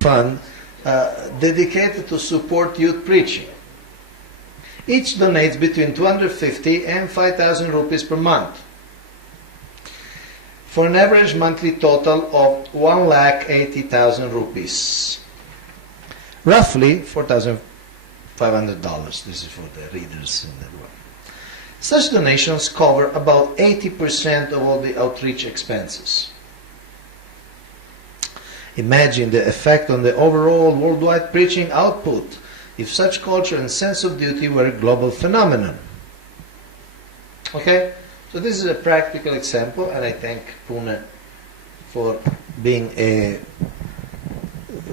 Fund dedicated to support youth preaching. Each donates between 250 and 5,000 rupees per month, for an average monthly total of 1,80,000 rupees. Roughly $4,500. This is for the readers in the room. Such donations cover about 80% of all the outreach expenses. Imagine the effect on the overall worldwide preaching output if such culture and sense of duty were a global phenomenon. Okay? So this is a practical example, and I thank Pune for being a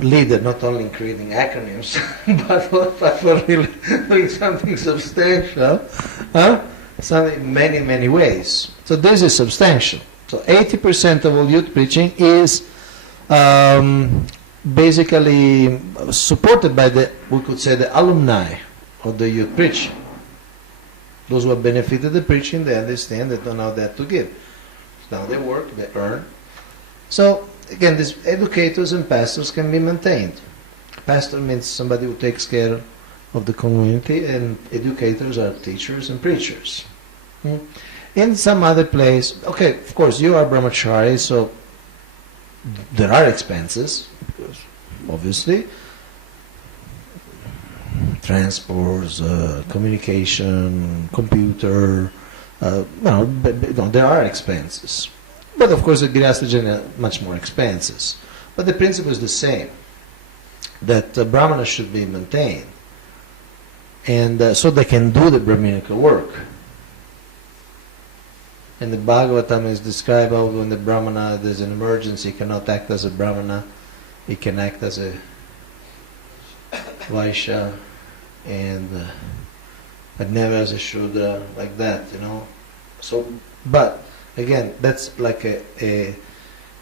leader, not only in creating acronyms, but for really doing something substantial, something in many, many ways. So this is substantial. So 80% of all youth preaching is basically supported by we could say, the alumni of the youth preaching. Those who have benefited the preaching, they understand, they don't know that to give. Now they work, they earn. So again, these educators and pastors can be maintained. Pastor means somebody who takes care of the community, and educators are teachers and preachers. In some other place, okay, of course, you are brahmachari, so there are expenses, obviously. Transports, communication, computer, there are expenses. But of course, the Grihastha much more expenses. But the principle is the same, that Brahmanas should be maintained, and so they can do the Brahminical work. And the Bhagavatam is described how when the Brahmana, there's an emergency, he cannot act as a Brahmana, he can act as a Vaishya, but never as a Shudra, like that, So, but again, that's like an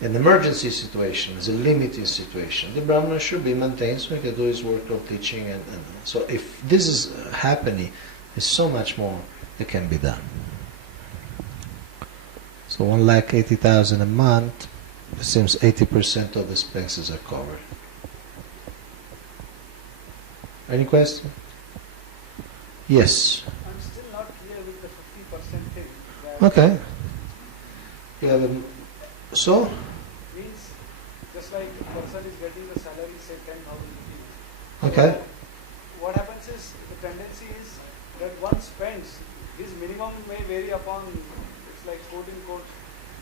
emergency situation, it's a limiting situation. The Brahmana should be maintained so he can do his work of teaching, and so if this is happening, there's so much more that can be done. So 1,80,000 a month, it seems 80% of the expenses are covered. Any question? Yes. I'm still not clear with the 50% thing. Okay. Yeah, so? Means just like a person is getting the salary, say 10,000 rupees. Okay. What happens is, the tendency is that one spends, his minimum may vary upon, it's like quoting quote,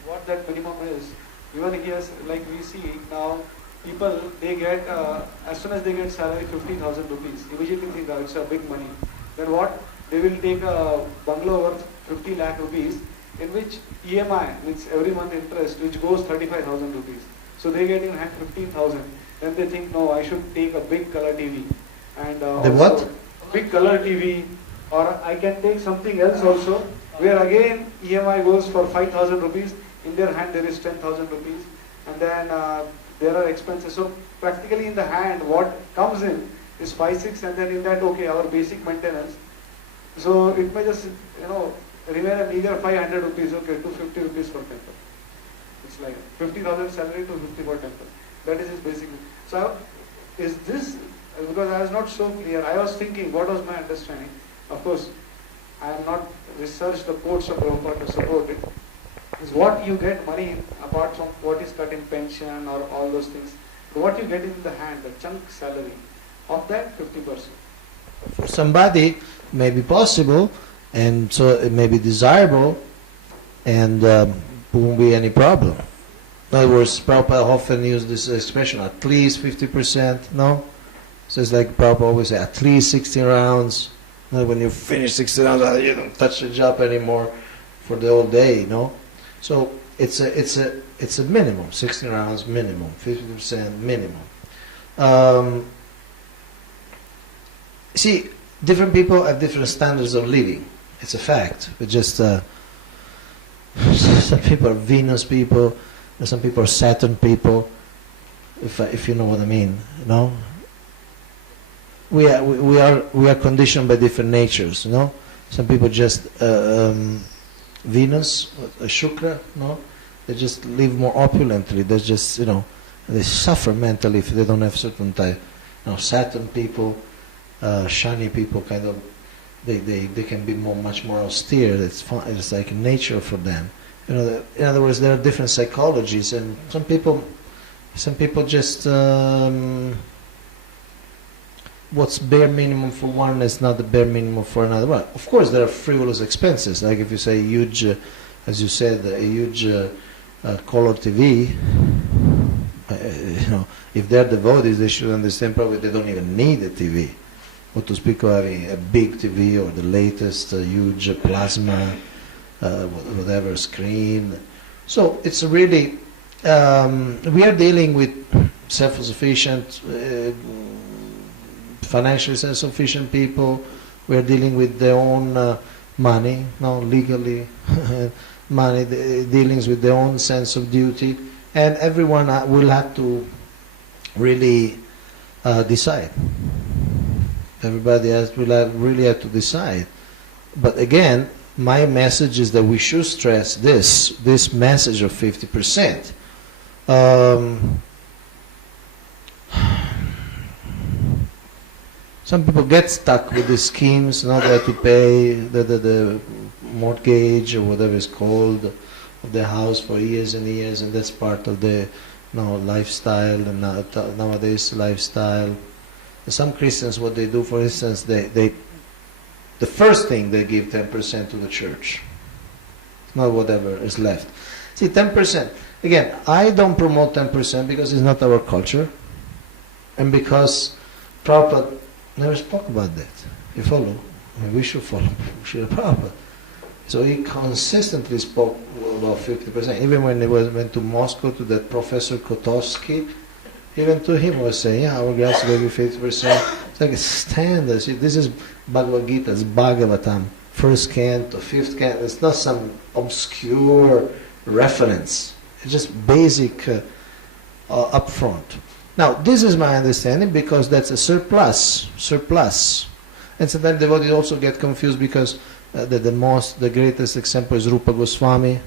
what that minimum is. Even he has, like we see now, people, they get, as soon as they get salary 50,000 rupees, immediately think that it's a big money. Then what? They will take a bungalow worth 50 lakh rupees, in which EMI, means every month interest, which goes 35,000 rupees. So they get in hand 15,000. Then they think, no, I should take a big color TV. And the what? Big color TV, or I can take something else also, where again EMI goes for 5,000 rupees, in their hand there is 10,000 rupees, and then there are expenses. So practically in the hand, what comes in is 5-6, and then in that, okay, our basic maintenance. So it may just, remain a meager 500 rupees, okay, 250 rupees for temple. It's like 50,000 salary, 250 for temple. That is his basic. So is this, because I was not so clear, I was thinking, what was my understanding? Of course, I have not researched the quotes of Prabhupada to support it. Is what you get money, apart from what is cut in pension or all those things, what you get in the hand, the chunk salary, of that 50%. For somebody, it may be possible, and so it may be desirable, and won't be any problem. In other words, Prabhupada often use this expression, at least 50%, no? So it's like Prabhupada always say, at least 16 rounds. When you finish 16 rounds, you don't touch the job anymore for the whole day, So it's a minimum, 16 rounds minimum, 50% minimum. See, different people have different standards of living. It's a fact. It's just some people are Venus people, and some people are Saturn people. If you know what I mean, We are conditioned by different natures, Some people just Venus, Shukra, no? They just live more opulently. They just, they suffer mentally if they don't have certain type. Saturn people, Shani people, kind of, they can be much more austere. It's fun. It's like nature for them. In other words, there are different psychologies, and some people just what's bare minimum for one is not the bare minimum for another. Well, of course, there are frivolous expenses. Like if you say huge, as you said, a huge color TV. If they're devotees, they should understand probably they don't even need a TV. What to speak of having a big TV or the latest huge plasma, whatever screen. So it's really, we are dealing with self-sufficient, financially self-sufficient people. We are dealing with their own money, legally, money, dealings with their own sense of duty. And everyone will have to really decide. Everybody really have to decide. But again, my message is that we should stress this message of 50%. Some people get stuck with these schemes, they have to pay the mortgage or whatever it's called of the house for years and years, and that's part of the lifestyle, and nowadays lifestyle. Some Christians, what they do, for instance, the first thing they give 10% to the church, not whatever is left. See, 10%. Again, I don't promote 10% because it's not our culture, and because Prabhupada never spoke about that. You follow? We should follow Srila Prabhupada. So he consistently spoke about 50%. Even when he went to Moscow to that Professor Kotovsky, even to him was saying, our guys will give you 50%. It's like a standard. See, this is Bhagavad Gita, it's Bhagavatam, first canto, fifth canto. It's not some obscure reference. It's just basic upfront. Now, this is my understanding because that's a surplus. And sometimes devotees also get confused because the greatest example is Rupa Goswami,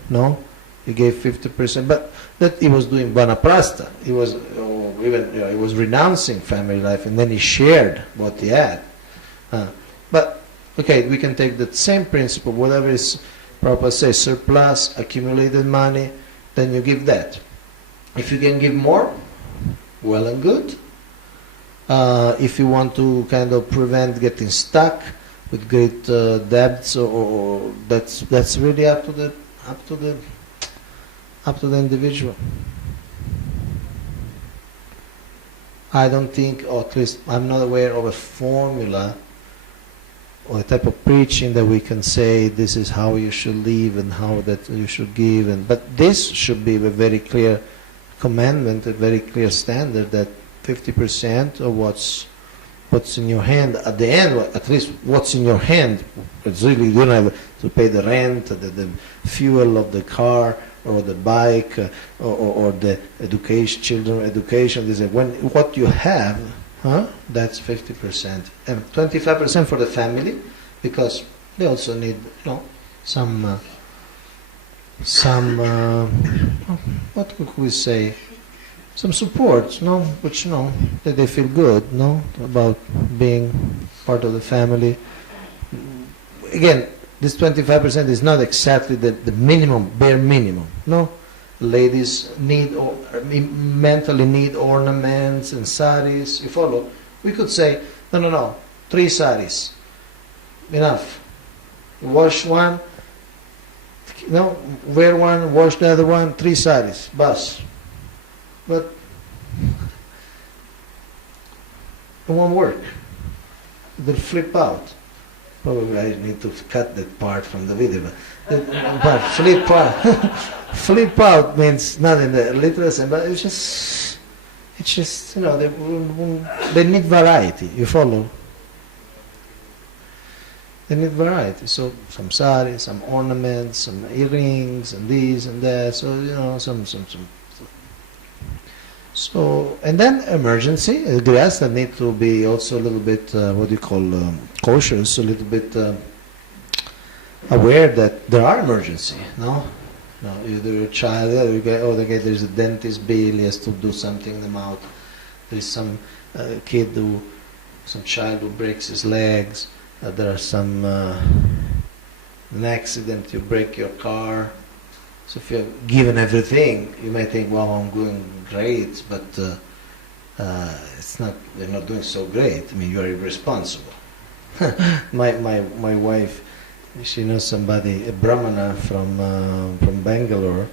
he gave 50%, but that he was doing vanaprastha. He was he was renouncing family life, and then he shared what he had. But okay, we can take that same principle, whatever is Prabhupada says, surplus, accumulated money, then you give that. If you can give more, well and good. If you want to kind of prevent getting stuck with great debts, or that's really up to the individual. I don't think, or at least I'm not aware of a formula or a type of preaching that we can say this is how you should live and how that you should give. But this should be a very clear commandment, a very clear standard that 50% of what's in your hand at the end, at least what's in your hand. It's really, you don't have to pay the rent, the fuel of the car or the bike, or the education, children education. This is what you have, that's 50%, and 25% for the family, because they also need, some what could we say? Some support, which that they feel good, about being part of the family. Again, this 25% is not exactly the minimum, bare minimum. Ladies mentally need ornaments and saris. You follow? We could say, no, 3 saris, enough. Wash one, wear one, wash the other one, 3 saris, bus. But it won't work. They'll flip out. Probably I need to cut that part from the video. But flip out means not in the literal sense, but it's just they need variety. You follow? They need variety. So some saris, some ornaments, some earrings, and these and that. So some. So, and then emergency, grass that need to be also a little bit, cautious, a little bit aware that there are emergencies, no? No, either a child, there's a dentist bill, he has to do something in the mouth. There's some some child who breaks his legs. There are some, an accident, you break your car. So if you're given everything, you may think, well, I'm doing great, but it's not. You're not doing so great. I mean, you're irresponsible. my wife, she knows somebody, a Brahmana from Bangalore,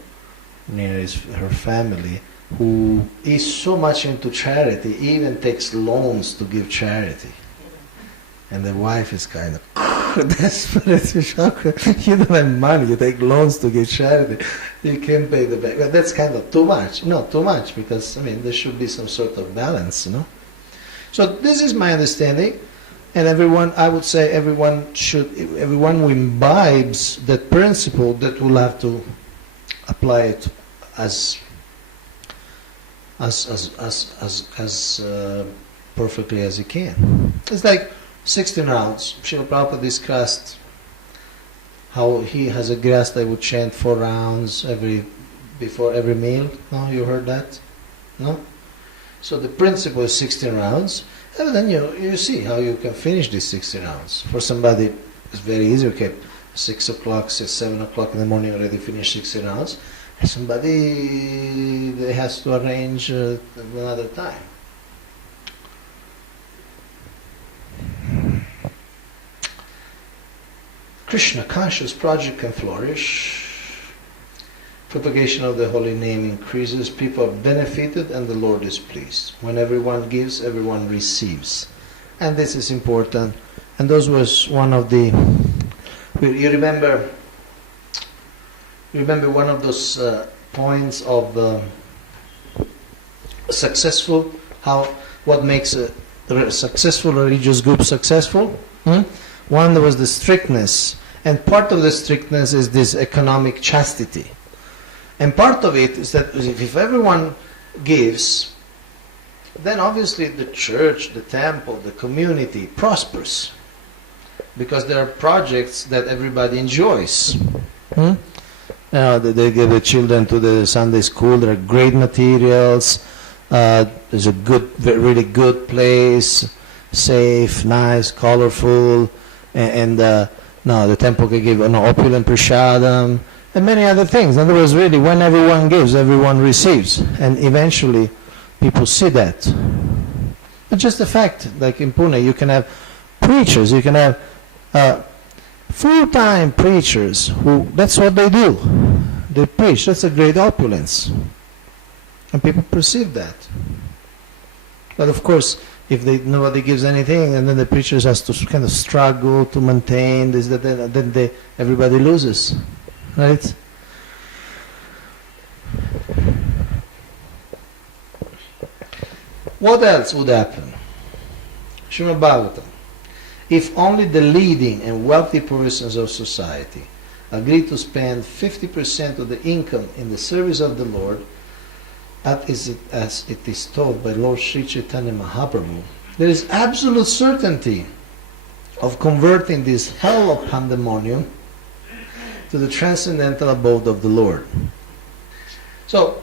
near her family, who is so much into charity, he even takes loans to give charity. And the wife is kind of desperate. You don't have money, you take loans to give charity. You can't pay the back. Well, that's kind of too much. No, too much, because, I mean, there should be some sort of balance, you know. So this is my understanding. And everyone, I would say everyone who imbibes that principle, that will have to apply it as perfectly as he can. It's like 16 rounds. Srila Prabhupada discussed how he has a guest that would chant 4 rounds before every meal. No, you heard that? No? So the principle is 16 rounds. And then you see how you can finish these 16 rounds. For somebody, it's very easy. Okay, 6 o'clock, 7 o'clock in the morning already finish 16 rounds. And somebody has to arrange another time. Krishna conscious project can flourish. Propagation of the holy name increases, people are benefited, and the Lord is pleased. When everyone gives, everyone receives. And this is important. And those was one of the... You remember one of those points of successful, what makes a successful religious group successful? One, there was the strictness. And part of the strictness is this economic chastity. And part of it is that if everyone gives, then obviously the church, the temple, the community prospers. Because there are projects that everybody enjoys. They give the children to the Sunday school, there are great materials, there's a really good place, safe, nice, colorful, and the temple can give an opulent prasadam, and many other things. In other words, really, when everyone gives, everyone receives. And eventually, people see that. But just the fact, like in Pune, you can have preachers, you can have full-time preachers who, that's what they do. They preach. That's a great opulence. And people perceive that. But of course, if nobody gives anything, and then the preachers has to kind of struggle to maintain this, that, then everybody loses. Right? What else would happen? Srimad Bhagavatam. If only the leading and wealthy persons of society agree to spend 50% of the income in the service of the Lord, as it is told by Lord Sri Chaitanya Mahaprabhu, there is absolute certainty of converting this hell of pandemonium to the transcendental abode of the Lord. So,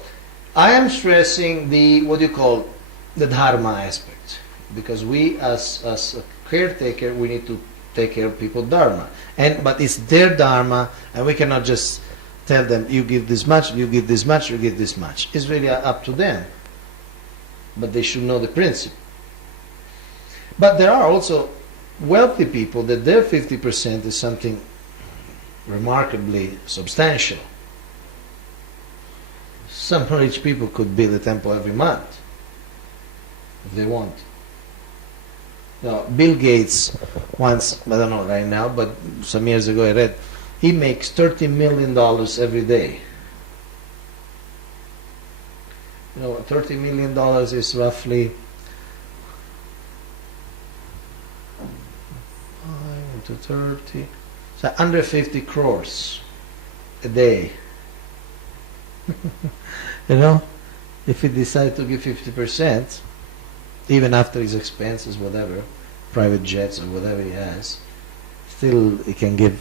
I am stressing the dharma aspect, because we as a caretaker, we need to take care of people's dharma. But it's their dharma, and we cannot just tell them, you give this much, you give this much, you give this much. It's really up to them. But they should know the principle. But there are also wealthy people that their 50% is something remarkably substantial. Some rich people could build a temple every month if they want. Now, Bill Gates once, I don't know right now, but some years ago I read, he makes $30 million every day. You know, $30 million is roughly 5 into 30. So under 50 crores a day. You know, if he decides to give 50%, even after his expenses, whatever, private jets or whatever he has, still he can give